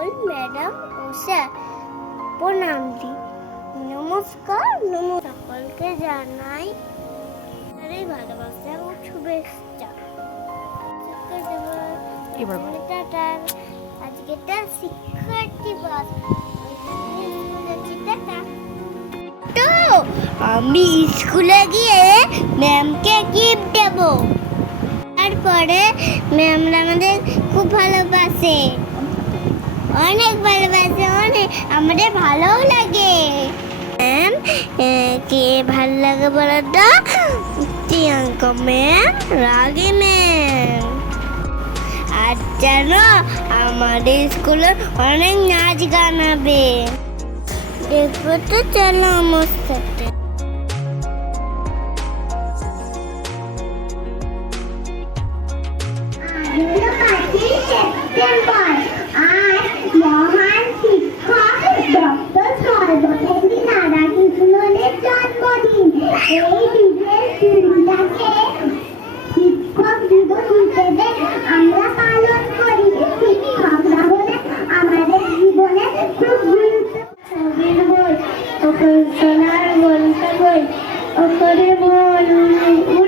সকল ম্যাডাম ও স্যার প্রণাম দিই নমস্কার নম সকলকে জানাই ভালোবাসা ও শুভেচ্ছা। এবার বল। টাটা আজকে শিক্ষার্থী বাস তো আমি স্কুলে গিয়ে ম্যামকে গিফট দেব। তারপরে ম্যামরা আমাদের খুব ভালোবাসে। অনেক ভালোবাসে, অনেক। আমাদের ভালোও লাগে। ম্যাম কে ভালো লাগে বলো তো? প্রিয়াঙ্কা ম্যাম রাগি ম্যাম আর জানো, আমাদের স্কুলে অনেক নাচ গান হবে। দেখব তো চলো আমার সাথে। September বই ওপরে বল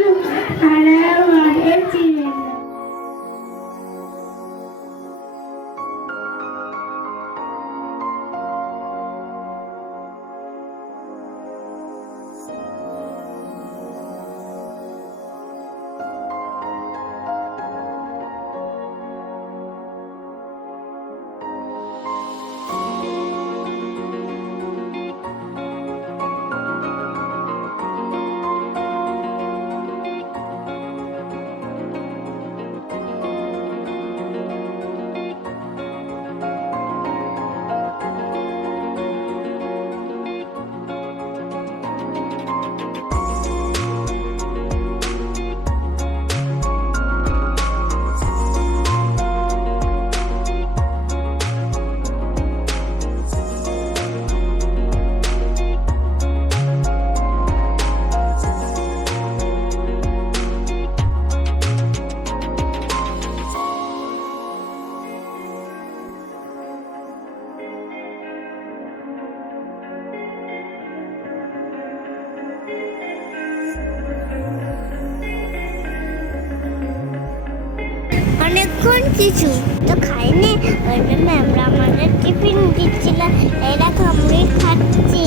অনেকক্ষণ কিছু তো খাইনি। ওই জন্য আমরা আমাদের টিফিন দিচ্ছিলাম এরা খামড়ে খাচ্ছি।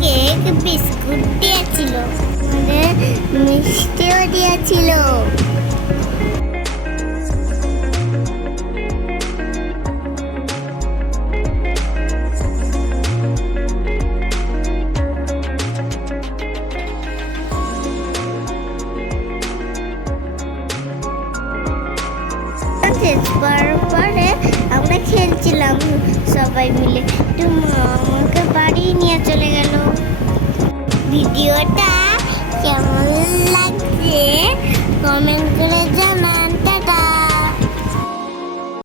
কেক, বিস্কুট দিয়েছিল। আমাদের মিষ্টিও দিয়েছিল। করার পরে আমরা খেলছিলাম সবাই মিলে। তো আমাকে বাড়ি নিয়ে চলে গেল। ভিডিওটা কেমন লাগছে? কমেন্ট করে জানান